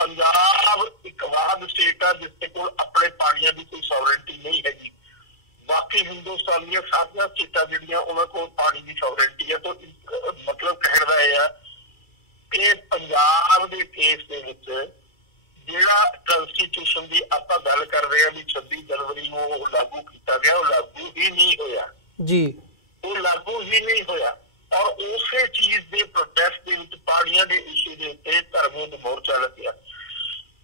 ਪੰਜਾਬ ਇੱਕ ਵਾਹਦ ਸਟੇਟ ਆ ਜਿਸ ਦੇ ਕੋਲ ਆਪਣੇ ਪਾਣੀਆਂ ਦੀ ਕੋਈ ਸੋਵਰੇਨਟੀ ਨਹੀਂ ਹੈਗੀ। ਬਾਕੀ ਹਿੰਦੁਸਤਾਨ ਦੀਆਂ ਸਾਰੀਆਂ ਸਟੇਟਾਂ ਜਿਹੜੀਆਂ ਉਹਨਾਂ ਕੋਲ ਪਾਣੀ ਦੀ ਸੋਵਰੇਨਟੀ ਹੈ। ਤਾਂ ਮਤਲਬ ਕਹਿਣ ਦਾ ਇਹ ਆ ਕਿ ਪੰਜਾਬ ਦੇ ਕੇਸ ਦੇ ਵਿੱਚ ਜਿਹੜਾ ਕੰਸਟੀਟਿਊਸ਼ਨ ਦੀ ਆਪਾਂ ਗੱਲ ਕਰ ਰਹੇ ਹਾਂ ਵੀ 26 ਜਨਵਰੀ ਨੂੰ ਉਹ ਲਾਗੂ ਕੀਤਾ ਗਿਆ, ਉਹ ਲਾਗੂ ਹੀ ਨਹੀਂ ਹੋਇਆ ਜੀ, ਉਹ ਲਾਗੂ ਹੀ ਨਹੀਂ ਹੋਇਆ। ਔਰ ਉਸੇ ਚੀਜ਼ ਦੇ ਪ੍ਰੋਟੈਸਟ ਦੇ ਵਿੱਚ ਪਾਣੀਆਂ ਦੇ ਇਸ਼ੂ ਦੇ ਉੱਤੇ ਧਰਮ ਯੁੱਧ ਮੋਰਚਾ ਲੱਗਿਆ।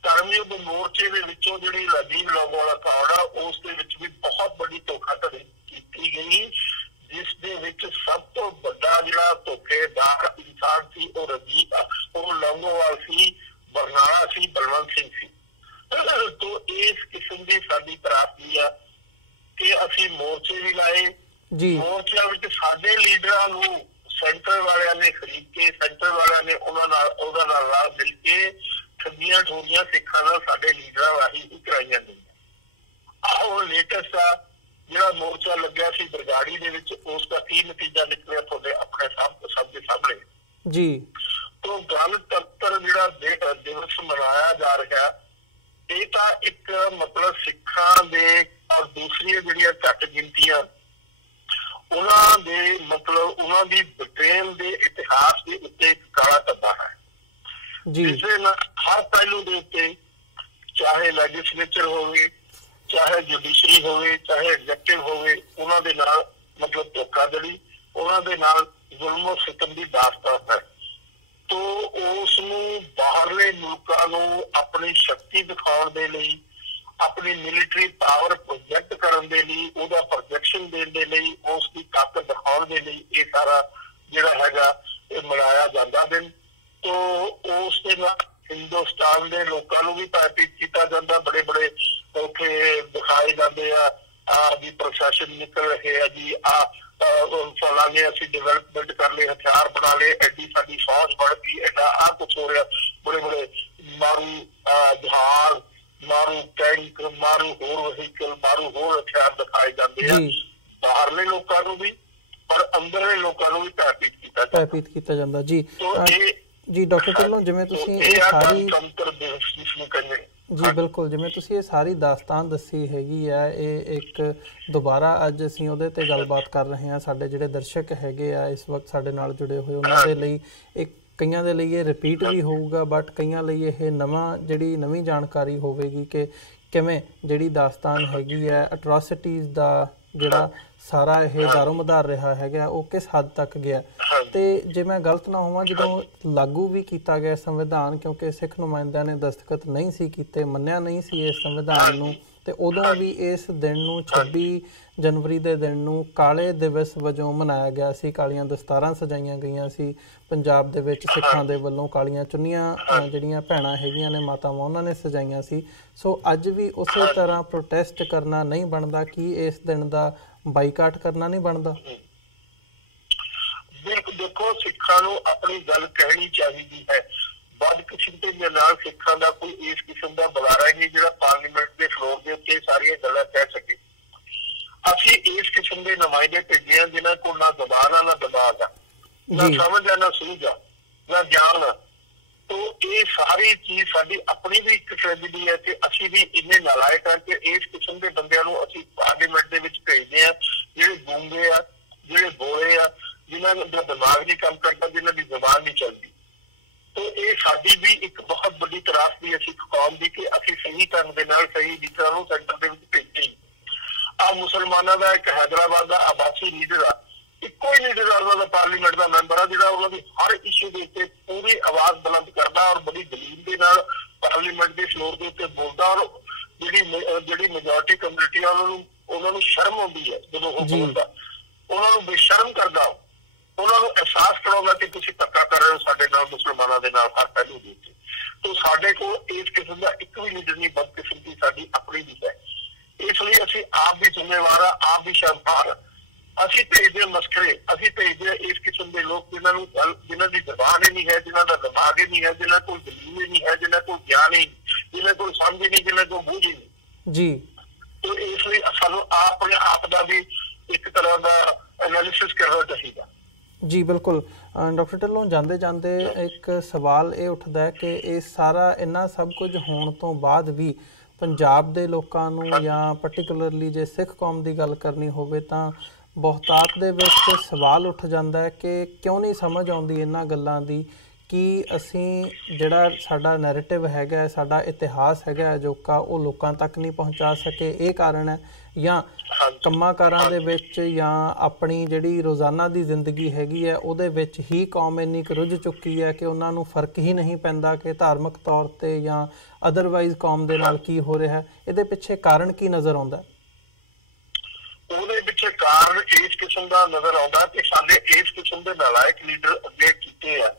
ਧਰਮ ਯੁੱਧ ਮੋਰਚੇ ਦੇ ਵਿੱਚੋਂ ਜਿਹੜੀ ਰਾਜੀਵ ਲੋਂਗੋਵਾਲ ਅਖਾੜ ਆ ਉਸ ਦੇ ਵਿੱਚ ਵੀ ਬਹੁਤ ਵੱਡੀ ਧੋਖਾਧੜੀ ਕੀਤੀ ਗਈ, ਜਿਸ ਦੇ ਵਿੱਚ ਸਭ ਤੋਂ ਵੱਡਾ ਜਿਹੜਾ ਧੋਖੇਦਾਰ ਇਨਸਾਨ ਸੀ ਉਹ ਲੋਂਗੋਵਾਲ ਸੀ, ਬਰਨਾਲਾ ਸੀ, ਬਲਵੰਤ ਸਿੰਘ ਸੀ। ਤੋਂ ਇਸ ਕਿਸਮ ਦੀ ਸਾਡੀ ਤਰਾਸਦੀ ਆ ਕਿ ਅਸੀਂ ਮੋਰਚੇ ਵੀ ਲਾਏ। ਮੋਰਚਿਆਂ ਵਿੱਚ ਸਾਡੇ ਲੀਡਰਾਂ ਨੂੰ ਸੈਂਟਰ ਵਾਲਿਆਂ ਨੇ ਖਰੀਦ ਕੇ, ਸੈਂਟਰ ਵਾਲਿਆਂ ਨੇ ਉਹਦਾ ਨਾਲ ਮਿਲ ਕੇ ਠੱਗੀਆਂ ਠੋਰੀਆਂ ਸਿੱਖਾਂ ਨਾਲ ਸਾਡੇ ਲੀਡਰਾਂ ਰਾਹੀਂ ਹੀ ਕਰਾਈਆਂ ਗਈਆਂ। ਆਹ ਲੇਟੈਸਟ ਆ ਜਿਹੜਾ ਮੋਰਚਾ ਲੱਗਿਆ ਸੀ ਬਰਗਾੜੀ ਦੇ ਵਿੱਚ, ਉਸ ਦਾ ਕੀ ਨਤੀਜਾ ਨਿਕਲਿਆ ਤੁਹਾਡੇ ਆਪਣੇ ਸਭ ਦੇ ਸਾਹਮਣੇ ਜੀ। ਤੋਂ ਗਣਤੰਤਰ ਜਿਹੜਾ ਦਿਵਸ ਮਨਾਇਆ ਜਾ ਰਿਹਾ ਇਹ ਤਾਂ ਇੱਕ ਮਤਲਬ ਸਿੱਖਾਂ ਦੇ ਔਰ ਦੂਸਰੀਆਂ ਜਿਹੜੀਆਂ ਘੱਟ ਗਿਣਤੀਆਂ ਉਹਨਾਂ ਦੇ ਮਤਲਬ ਉਹਨਾਂ ਦੀ ਬ੍ਰਿਟੇਨ ਦੇ ਇਤਿਹਾਸ ਦੇ ਉੱਤੇ ਇੱਕ ਕਾਲਾ ਧੱਬਾ ਹੈ ਜਿਸ ਦੇ ਨਾਲ ਹਰ ਪਹਿਲੂ ਦੇ ਉੱਤੇ ਚਾਹੇ ਲੈਜਿਸਲੇਚਰ ਹੋਵੇ, ਚਾਹੇ ਜੁਡੀਸ਼ਰੀ ਹੋਵੇ, ਚਾਹੇ ਐਗਜ਼ੈਕਟਿਵ ਹੋਵੇ, ਉਹਨਾਂ ਦੇ ਨਾਲ ਮਤਲਬ ਧੋਖਾਧੜੀ, ਉਹਨਾਂ ਦੇ ਨਾਲ ਜ਼ੁਲਮ ਸਿਤਮ ਦੀ ਦਾਸਤਾਨ ਹੈ। ਤੋਂ ਉਸ ਨੂੰ ਬਾਹਰਲੇ ਮੁਲਕਾਂ ਨੂੰ ਆਪਣੀ ਸ਼ਕਤੀ ਦਿਖਾਉਣ ਦੇ ਲਈ, ਆਪਣੀ ਮਿਲਟਰੀ ਪਾਵਰ ਪ੍ਰੋਜੈਕਟ ਕਰਨ ਦੇ ਲਈ, ਉਹਦਾ ਪ੍ਰੋਜੈਕਸ਼ਨ ਦੇਣ ਦੇ ਲਈ, ਉਸ ਦੀ ਤਾਕਤ ਦਿਖਾਉਣ ਦੇ ਲਈ ਇਹ ਸਾਰਾ ਜਿਹੜਾ ਹੈਗਾ ਇਹ ਮਨਾਇਆ ਜਾਂਦਾ ਦਿਨ। ਤੋ ਉਸ ਦੇ ਨਾਲ ਹਿੰਦੁਸਤਾਨ ਦੇ ਲੋਕਾਂ ਨੂੰ ਵੀ ਭੈਭੀਤ ਕੀਤਾ ਜਾਂਦਾ। ਬੜੇ ਬੜੇ ਉੱਥੇ ਦਿਖਾਏ ਜਾਂਦੇ ਆ ਵੀ ਪ੍ਰਸ਼ਾਸਨ ਨਿਕਲ ਰਹੇ ਆ ਜੀ, ਫਲਾਣੇ ਅਸੀਂ ਡਿਵੈਲਪਮੈਂਟ ਕਰ ਲਏ, ਹਥਿਆਰ ਬਣਾ ਲਏ, ਐਡੀ ਸਾਡੀ ਫੌਜ ਬਣ ਗਈ, ਐਡਾ ਕੁਛ ਹੋ ਰਿਹਾ। ਬੜੇ ਬੜੇ ਮਾਰੂ ਜਹਾਜ਼, ਮਾਰੂ ਟੈਂਕ, ਮਾਰੂ ਹੋਰ ਵਹੀਕਲ, ਮਾਰੂ ਹੋਰ ਹਥਿਆਰ ਦਿਖਾਏ ਜਾਂਦੇ ਆ ਬਾਹਰਲੇ ਲੋਕਾਂ ਨੂੰ ਵੀ, ਪਰ ਅੰਦਰਲੇ ਲੋਕਾਂ ਨੂੰ ਵੀ ਭੈਭੀਤ ਕੀਤਾ ਜਾਂਦਾ ਜੀ। ਜੀ ਡਾਕਟਰ ਢਿੱਲੋਂ, ਜਿਵੇਂ ਤੁਸੀਂ ਇਹ ਸਾਰੀ ਜੀ ਬਿਲਕੁਲ ਜਿਵੇਂ ਤੁਸੀਂ ਇਹ ਸਾਰੀ ਦਾਸਤਾਨ ਦੱਸੀ ਹੈਗੀ ਆ, ਇਹ ਇੱਕ ਦੁਬਾਰਾ ਅੱਜ ਅਸੀਂ ਉਹਦੇ ਤੇ ਗੱਲਬਾਤ ਕਰ ਰਹੇ ਹਾਂ। ਸਾਡੇ ਜਿਹੜੇ ਦਰਸ਼ਕ ਹੈਗੇ ਆ ਇਸ ਵਕਤ ਸਾਡੇ ਨਾਲ ਜੁੜੇ ਹੋਏ, ਉਹਨਾਂ ਦੇ ਲਈ ਇੱਕ ਕਈਆਂ ਦੇ ਲਈ ਇਹ ਰਿਪੀਟ ਵੀ ਹੋਊਗਾ, ਬਟ ਕਈਆਂ ਲਈ ਇਹ ਨਵੀਂ ਜਾਣਕਾਰੀ ਹੋਵੇਗੀ ਕਿ ਕਿਵੇਂ ਜਿਹੜੀ ਦਾਸਤਾਨ ਹੈਗੀ ਹੈ ਅਟਰੋਸਿਟੀਜ਼ ਦਾ ਜਿਹੜਾ ਸਾਰਾ ਇਹ ਦਾਰੋਮਦਾਰ ਰਿਹਾ ਹੈਗਾ ਉਹ ਕਿਸ ਹੱਦ ਤੱਕ ਗਿਆ। ਤੇ ਜੇ ਮੈਂ ਗਲਤ ਨਾ ਹੋਵਾਂ, ਜਦੋਂ ਲਾਗੂ ਵੀ ਕੀਤਾ ਗਿਆ ਸੰਵਿਧਾਨ, ਕਿਉਂਕਿ ਸਿੱਖ ਨੁਮਾਇੰਦਿਆਂ ਨੇ ਦਸਤਖਤ ਨਹੀਂ ਸੀ ਕੀਤੇ, ਮੰਨਿਆ ਨਹੀਂ ਸੀ ਇਸ ਸੰਵਿਧਾਨ ਨੂੰ, ਤੇ ਉਦੋਂ ਵੀ ਇਸ ਦਿਨ ਨੂੰ 26 ਜਨਵਰੀ ਦੇ ਦਿਨ ਨੂੰ ਕਾਲੇ ਦਿਵਸ ਵਜੋਂ ਮਨਾਇਆ ਗਿਆ ਸੀ। ਕਾਲੀਆਂ ਦਸਤਾਰਾਂ ਸਜਾਈਆਂ ਗਈਆਂ ਸੀ ਪੰਜਾਬ ਦੇ ਵਿੱਚ ਸਿੱਖਾਂ ਦੇ ਵੱਲੋਂ, ਕਾਲੀਆਂ ਚੁੰਨੀਆਂ ਜਿਹੜੀਆਂ ਭੈਣਾਂ ਹੈਗੀਆਂ ਨੇ ਮਾਤਾਵਾਂ ਉਹਨਾਂ ਨੇ ਸਜਾਈਆਂ ਸੀ। ਸੋ ਅੱਜ ਵੀ ਉਸੇ ਤਰ੍ਹਾਂ ਪ੍ਰੋਟੈਸਟ ਕਰਨਾ ਨਹੀਂ ਬਣਦਾ? ਕੀ ਇਸ ਦਿਨ ਦਾ ਬਾਈਕਾਟ ਕਰਨਾ ਨਹੀਂ ਬਣਦਾ? ਦੇਖੋ, ਸਿੱਖਾਂ ਨੂੰ ਆਪਣੀ ਗੱਲ ਕਹਿਣੀ ਚਾਹੀਦੀ ਹੈ। ਬਦਕਿਸਮਤੀ ਦੇ ਨਾਲ ਸਿੱਖਾਂ ਦਾ ਕੋਈ ਇਸ ਕਿਸਮ ਦਾ ਬੁਲਾਰਾ ਨਹੀਂ ਜਿਹੜਾ ਪਾਰਲੀਮੈਂਟ ਦੇ ਫਲੋਰ ਦੇ ਉੱਤੇ ਸਾਰੀਆਂ ਗੱਲਾਂ ਕਹਿ ਸਕੇ। ਅਸੀਂ ਇਸ ਕਿਸਮ ਦੇ ਨੁਮਾਇੰਦੇ ਭੇਜੇ ਆ ਜਿਨ੍ਹਾਂ ਕੋਲ ਨਾ ਜ਼ਬਾਨ ਆ, ਨਾ ਦਿਮਾਗ ਆ, ਨਾ ਸਮਝ ਆ, ਨਾ ਸੂਝ ਆ, ਨਾ ਗਿਆਨ ਆ। ਤੋ ਇਹ ਸਾਰੀ ਚੀਜ਼ ਸਾਡੀ ਆਪਣੀ ਵੀ ਇੱਕ ਟ੍ਰੈਜੇਡੀ ਹੈ ਕਿ ਅਸੀਂ ਵੀ ਇੰਨੇ ਨਾਲਾਇਕ ਹਾਂ ਕਿ ਇਸ ਕਿਸਮ ਦੇ ਬੰਦਿਆਂ ਨੂੰ ਅਸੀਂ ਪਾਰਲੀਮੈਂਟ ਦੇ ਵਿੱਚ ਭੇਜਦੇ ਆ ਜਿਹੜੇ ਗੂੰਗੇ ਆ, ਜਿਹੜੇ ਬੋਲੇ ਆ, ਜਿਨ੍ਹਾਂ ਦਾ ਦਿਮਾਗ ਨਹੀਂ ਕੰਮ ਕਰਦਾ, ਜਿਨ੍ਹਾਂ ਦੀ ਜ਼ਬਾਨ ਨਹੀਂ ਚੱਲਦੀ। ਤੋ ਇਹ ਸਾਡੀ ਵੀ ਇੱਕ ਬਹੁਤ ਵੱਡੀ ਤਰਾਸਦੀ ਹੈ ਸਿੱਖ ਕੌਮ ਦੀ ਕਿ ਅਸੀਂ ਸਹੀ ਢੰਗ ਦੇ ਨਾਲ ਸਹੀ ਲੀਡਰਾਂ ਨੂੰ ਸੈਂਟਰ ਦੇ ਵਿੱਚ ਭੇਜੇ। ਮੁਸਲਮਾਨਾਂ ਦਾ ਇੱਕ ਹੈਦਰਾਬਾਦ ਦਾ ਆਬਾਸੀ ਲੀਡਰ ਆ, ਇੱਕੋ ਹੀ ਲੀਡਰ ਉਹਨਾਂ ਦਾ ਪਾਰਲੀਮੈਂਟ ਦਾ ਮੈਂਬਰ ਆ ਜਿਹੜਾ ਉਹਨਾਂ ਦੀ ਹਰ ਇਸ਼ੂ ਦੇ ਉੱਤੇ ਪੂਰੀ ਆਵਾਜ਼ ਬੁਲੰਦ ਕਰਦਾ ਔਰ ਬੜੀ ਦਲੀਲ ਦੇ ਨਾਲ ਪਾਰਲੀਮੈਂਟ ਦੇ ਫਲੋਰ ਦੇ ਉੱਤੇ ਬੋਲਦਾ। ਔਰ ਜਿਹੜੀ ਮੈਜੋਰਟੀ ਕਮਿਊਨਿਟੀ ਆ ਉਹਨਾਂ ਨੂੰ ਸ਼ਰਮ ਆਉਂਦੀ ਹੈ ਜਦੋਂ ਉਹ ਬੋਲਦਾ, ਉਹਨਾਂ ਨੂੰ ਬੇਸ਼ਰਮ ਕਰਦਾ, ਉਹਨਾਂ ਨੂੰ ਅਹਿਸਾਸ ਕਰਾਉਂਦਾ ਕਿ ਤੁਸੀਂ ਧੱਕਾ ਕਰ ਰਹੇ ਹੋ ਸਾਡੇ ਨਾਲ, ਮੁਸਲਮਾਨਾਂ ਦੇ ਨਾਲ ਹਰ ਪਹਿਲੂ ਦੇ ਉੱਤੇ। ਤੋ ਸਾਡੇ ਕੋਲ ਇਸ ਕਿਸਮ ਦਾ ਇੱਕ ਵੀ ਲੀਡਰ ਨਹੀਂ, ਬਦਕਿਸਮਤੀ ਸਾਡੀ ਆਪਣੀ ਵੀ ਹੈ। ਇਸ ਲਈ ਅਸੀਂ ਆਪ ਵੀ ਜ਼ਿੰਮੇਵਾਰ ਆ, ਆਪ ਵੀ ਸ਼ਰਮਸਾਰ। ਅਸੀਂ ਭੇਜਦੇ ਮਸਕਰੇ, ਅਸੀਂ ਭੇਜਦੇ ਇਸ ਕਿਸਮ ਦੇ ਲੋਕ ਜਿਨ੍ਹਾਂ ਦੀ ਜ਼ਬਾਨ ਹੀ ਨਹੀਂ ਹੈ, ਜਿਨ੍ਹਾਂ ਦਾ ਦਿਮਾਗ ਹੀ ਨਹੀਂ ਹੈ, ਜਿਨ੍ਹਾਂ ਕੋਲ ਦਲੀਲ ਹੀ ਨਹੀਂ ਹੈ, ਜਿਨ੍ਹਾਂ ਕੋਲ ਗਿਆਨ ਹੀ, ਜਿਨ੍ਹਾਂ ਕੋਲ ਸਮਝ ਹੀ ਨਹੀਂ, ਜਿਨ੍ਹਾਂ ਕੋਲ ਬੂਝ ਹੀ ਨਹੀਂ ਜੀ। ਤੋ ਇਸ ਲਈ ਸਾਨੂੰ ਆਪਣੇ ਆਪ ਦਾ ਵੀ ਇੱਕ ਤਰ੍ਹਾਂ ਦਾ ਐਨਾਲਿਸਿਸ ਕਰਨਾ ਚਾਹੀਦਾ ਜੀ। ਬਿਲਕੁਲ ਡਾਕਟਰ ਢਿੱਲੋਂ, ਜਾਂਦੇ ਜਾਂਦੇ ਇੱਕ ਸਵਾਲ ਇਹ ਉੱਠਦਾ ਹੈ ਕਿ ਇਹ ਸਾਰਾ ਇੰਨਾ ਸਭ ਕੁਝ ਹੋਣ ਤੋਂ ਬਾਅਦ ਵੀ ਪੰਜਾਬ ਦੇ ਲੋਕਾਂ ਨੂੰ ਜਾਂ ਪਾਰਟਿਕੂਲਰਲੀ ਜੇ ਸਿੱਖ ਕੌਮ ਦੀ ਗੱਲ ਕਰਨੀ ਹੋਵੇ ਤਾਂ ਬਹੁਤਾਤ ਦੇ ਵਿੱਚ ਸਵਾਲ ਉੱਠ ਜਾਂਦਾ ਹੈ ਕਿ ਕਿਉਂ ਨਹੀਂ ਸਮਝ ਆਉਂਦੀ ਇਹਨਾਂ ਗੱਲਾਂ ਦੀ ਕਿ ਅਸੀਂ ਜਿਹੜਾ ਸਾਡਾ ਨੈਰੇਟਿਵ ਹੈਗਾ, ਸਾਡਾ ਇਤਿਹਾਸ ਹੈਗਾ ਅਜੋਕਾ, ਉਹ ਲੋਕਾਂ ਤੱਕ ਨਹੀਂ ਪਹੁੰਚਾ ਸਕੇ। ਇਹ ਕਾਰਨ ਹੈ ਜਾਂ ਕੰਮਾਂ ਕਾਰਾਂ ਦੇ ਵਿੱਚ ਜਾਂ ਆਪਣੀ ਜਿਹੜੀ ਰੋਜ਼ਾਨਾ ਦੀ ਜ਼ਿੰਦਗੀ ਹੈਗੀ ਹੈ ਉਹਦੇ ਵਿੱਚ ਹੀ ਕੌਮ ਇੰਨੀ ਕੁ ਰੁੱਝ ਚੁੱਕੀ ਹੈ ਕਿ ਉਹਨਾਂ ਨੂੰ ਫਰਕ ਹੀ ਨਹੀਂ ਪੈਂਦਾ ਕਿ ਧਾਰਮਿਕ ਤੌਰ 'ਤੇ ਜਾਂ ਅਦਰਵਾਈਜ਼ ਕੌਮ ਦੇ ਨਾਲ ਕੀ ਹੋ ਰਿਹਾ। ਇਹਦੇ ਪਿੱਛੇ ਕਾਰਨ ਕੀ ਨਜ਼ਰ ਆਉਂਦਾ? ਉਹਦੇ ਪਿੱਛੇ ਕਾਰਨ ਇਸ ਕਿਸਮ ਦਾ ਨਜ਼ਰ ਆਉਂਦਾ ਕਿ ਸਾਡੇ ਇਸ ਕਿਸਮ ਦੇ ਨਾਲਾਇਕ ਲੀਡਰ ਅੱਗੇ ਕੀਤੇ ਆ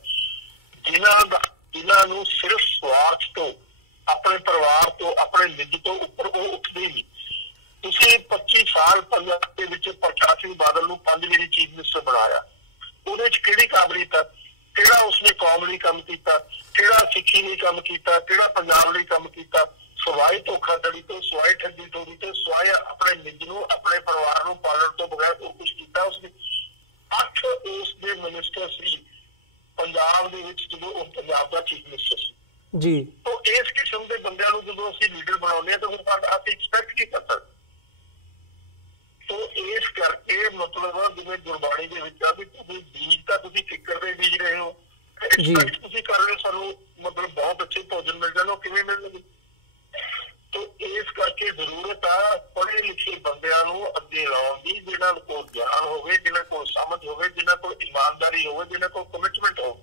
ਜਿਨ੍ਹਾਂ ਨੂੰ ਸਿਰਫ ਸਵਾਰਥ ਤੋਂ, ਆਪਣੇ ਪਰਿਵਾਰ ਤੋਂ, ਆਪਣੇ ਨਿੱਜ ਤੋਂ ਉੱਪਰ ਉਹ ਉੱਠਦੇ ਨਹੀਂ। ਤੁਸੀਂ 25 ਸਾਲ ਪੰਜਾਬ ਦੇ ਵਿੱਚ ਪ੍ਰਕਾਸ਼ ਸਿੰਘ ਬਾਦਲ ਨੂੰ 5 ਵਾਰੀ ਚੀਫ ਮਿਨਿਸਟਰ ਬਣਾਇਆ, ਉਹਦੇ ਚ ਕਿਹੜੀ ਕਾਬਲੀਅਤ ਆ? ਕਿਹੜਾ ਉਸਨੇ ਕੌਮ ਲਈ ਕੰਮ ਕੀਤਾ, ਕਿਹੜਾ ਸਿੱਖੀ ਲਈ ਕੰਮ ਕੀਤਾ, ਕਿਹੜਾ ਪੰਜਾਬ ਲਈ ਕੰਮ ਕੀਤਾ? ਸਵਾਏ ਧੋਖਾਧੜੀ ਤੋਂ, ਸਵਾਏ ਠੱਗੀ ਠੋਰੀ ਤੋਂ, ਸਵਾਏ ਆਪਣੇ ਨਿੱਜ ਨੂੰ, ਆਪਣੇ ਪਰਿਵਾਰ ਨੂੰ ਪਾਲਣ ਤੋਂ ਬਗੈਰ ਉਹ ਕੁਛ ਕੀਤਾ ਉਸਨੇ। 8 ਉਸਦੇ ਮਿਨਿਸਟਰ ਸੀ ਪੰਜਾਬ ਦੇ ਵਿੱਚ ਜਦੋਂ ਉਹ ਪੰਜਾਬ ਦਾ ਚੀਫ ਮਿਨਿਸਟਰ ਸੀ ਜੀ। ਤਾਂ ਇਸ ਕਿਸਮ ਦੇ ਬੰਦਿਆਂ ਨੂੰ ਜਦੋਂ ਅਸੀਂ ਲੀਡਰ ਬਣਾਉਂਦੇ ਹਾਂ ਤਾਂ ਫਿਰ ਅਸੀਂ ਐਕਸਪੈਕਟ ਕੀ ਕਰ ਸਕਦੇ? ਤੋ ਇਸ ਕਰਕੇ ਮਤਲਬ ਜਿਵੇਂ ਗੁਰਬਾਣੀ ਦੇ ਵਿੱਚ ਆ ਵੀ ਤੁਸੀਂ ਬੀਜ ਤਾਂ ਤੁਸੀਂ ਫਿਕਰ ਦੇ ਬੀਜ ਰਹੇ ਹੋ, ਐਕਸਪੈਕਟ ਤੁਸੀਂ ਕਰ ਰਹੇ ਹੋ ਸਾਨੂੰ ਮਤਲਬ ਬਹੁਤ ਅੱਛੇ ਭੋਜਨ ਮਿਲ ਜਾਣ, ਉਹ ਕਿਵੇਂ ਮਿਲਣਗੇ? ਤੋ ਇਸ ਕਰਕੇ ਜ਼ਰੂਰਤ ਆ ਪੜ੍ਹੇ ਲਿਖੇ ਬੰਦਿਆਂ ਨੂੰ ਅੱਗੇ ਲਾਉਣ ਦੀ, ਜਿਨ੍ਹਾਂ ਕੋਲ ਗਿਆਨ ਹੋਵੇ, ਜਿਨ੍ਹਾਂ ਕੋਲ ਸਮਝ ਹੋਵੇ, ਜਿਨ੍ਹਾਂ ਕੋਲ ਇਮਾਨਦਾਰੀ ਹੋਵੇ, ਜਿਨ੍ਹਾਂ ਕੋਲ ਕਮਿਟਮੈਂਟ ਹੋਵੇ।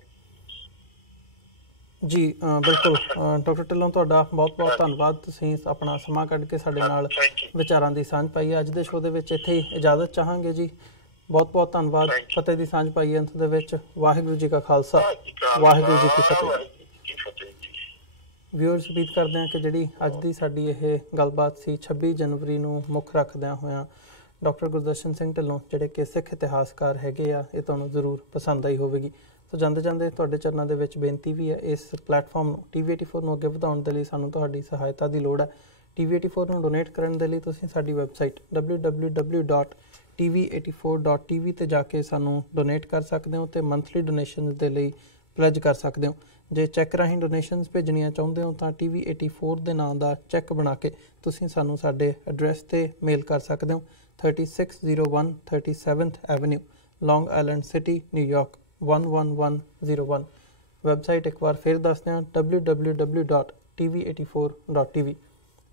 ਜੀ ਬਿਲਕੁਲ ਡਾਕਟਰ ਢਿੱਲੋਂ ਤੁਹਾਡਾ ਬਹੁਤ-ਬਹੁਤ ਧੰਨਵਾਦ, ਤੁਸੀਂ ਆਪਣਾ ਸਮਾਂ ਕੱਢ ਕੇ ਸਾਡੇ ਨਾਲ ਵਿਚਾਰਾਂ ਦੀ ਸਾਂਝ ਪਾਈ ਹੈ। ਅੱਜ ਦੇ ਸ਼ੋਅ ਦੇ ਵਿੱਚ ਇੱਥੇ ਹੀ ਇਜਾਜ਼ਤ ਚਾਹਾਂਗੇ ਜੀ। ਬਹੁਤ-ਬਹੁਤ ਧੰਨਵਾਦ। ਫਤਿਹ ਦੀ ਸਾਂਝ ਪਾਈ ਅੰਤ ਦੇ ਵਿੱਚ। ਵਾਹਿਗੁਰੂ ਜੀ ਕਾ ਖਾਲਸਾ, ਵਾਹਿਗੁਰੂ ਜੀ ਕੀ ਫਤਿਹ। ਵਿਊਅਰਸ, ਉਮੀਦ ਕਰਦੇ ਹਾਂ ਕਿ ਜਿਹੜੀ ਅੱਜ ਦੀ ਸਾਡੀ ਇਹ ਗੱਲਬਾਤ ਸੀ 26 ਜਨਵਰੀ ਨੂੰ ਮੁੱਖ ਰੱਖਦਿਆਂ ਹੋਇਆਂ ਡਾਕਟਰ ਗੁਰਦਰਸ਼ਨ ਸਿੰਘ ਢਿੱਲੋਂ ਜਿਹੜੇ ਕਿ ਸਿੱਖ ਇਤਿਹਾਸਕਾਰ ਹੈਗੇ ਆ, ਇਹ ਤੁਹਾਨੂੰ ਜ਼ਰੂਰ ਪਸੰਦ ਆਈ ਹੋਵੇਗੀ। ਸੋ ਜਾਂਦੇ ਜਾਂਦੇ ਤੁਹਾਡੇ ਚਰਨਾਂ ਦੇ ਵਿੱਚ ਬੇਨਤੀ ਵੀ ਹੈ, ਇਸ ਪਲੇਟਫਾਰਮ ਨੂੰ TV84 ਨੂੰ ਅੱਗੇ ਵਧਾਉਣ ਦੇ ਲਈ ਸਾਨੂੰ ਤੁਹਾਡੀ ਸਹਾਇਤਾ ਦੀ ਲੋੜ ਹੈ। TV84 ਨੂੰ ਡੋਨੇਟ ਕਰਨ ਦੇ ਲਈ ਤੁਸੀਂ ਸਾਡੀ ਵੈਬਸਾਈਟ www.tv84.tv ਤੇ ਜਾ ਕੇ ਸਾਨੂੰ ਡੋਨੇਟ ਕਰ ਸਕਦੇ ਹੋ ਤੇ ਮੰਥਲੀ ਡੋਨੇਸ਼ਨਸ ਦੇ ਲਈ ਪਲੇਜ ਕਰ ਸਕਦੇ ਹੋ। ਜੇ ਚੈੱਕ ਰਾਹੀਂ ਡੋਨੇਸ਼ਨਸ ਭੇਜਣੀਆਂ ਚਾਹੁੰਦੇ ਹੋ ਤਾਂ TV84 ਦੇ ਨਾਂ ਦਾ ਚੈੱਕ ਬਣਾ ਕੇ ਤੁਸੀਂ ਸਾਨੂੰ ਸਾਡੇ ਐਡਰੈਸ ਤੇ ਮੇਲ ਕਰ ਸਕਦੇ ਹੋ। 3601 37th ਐਵਨਿਊ, ਲੌਂਗ ਆਈਲੈਂਡ ਸਿਟੀ, ਨਿਊਯਾਰਕ 11101। ਵੈਬਸਾਈਟ ਇੱਕ ਵਾਰ ਫਿਰ ਦੱਸਦੇ ਹਾਂ www.tv84.tv।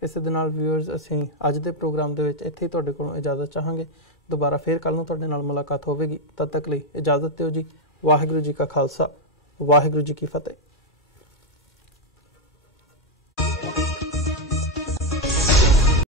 ਇਸੇ ਦੇ ਨਾਲ ਵਿਊਅਰਸ, ਅਸੀਂ ਅੱਜ ਦੇ ਪ੍ਰੋਗਰਾਮ ਦੇ ਵਿੱਚ ਇੱਥੇ ਹੀ ਤੁਹਾਡੇ ਕੋਲੋਂ ਇਜਾਜ਼ਤ ਚਾਹਾਂਗੇ। ਦੁਬਾਰਾ ਫਿਰ ਕੱਲ੍ਹ ਨੂੰ ਤੁਹਾਡੇ ਨਾਲ ਮੁਲਾਕਾਤ ਹੋਵੇਗੀ। ਤਦ ਤੱਕ ਲਈ ਇਜਾਜ਼ਤ ਦਿਓ ਜੀ। ਵਾਹਿਗੁਰੂ ਜੀ ਕਾ ਖਾਲਸਾ, ਵਾਹਿਗੁਰੂ ਜੀ ਕੀ ਫਤਿਹ।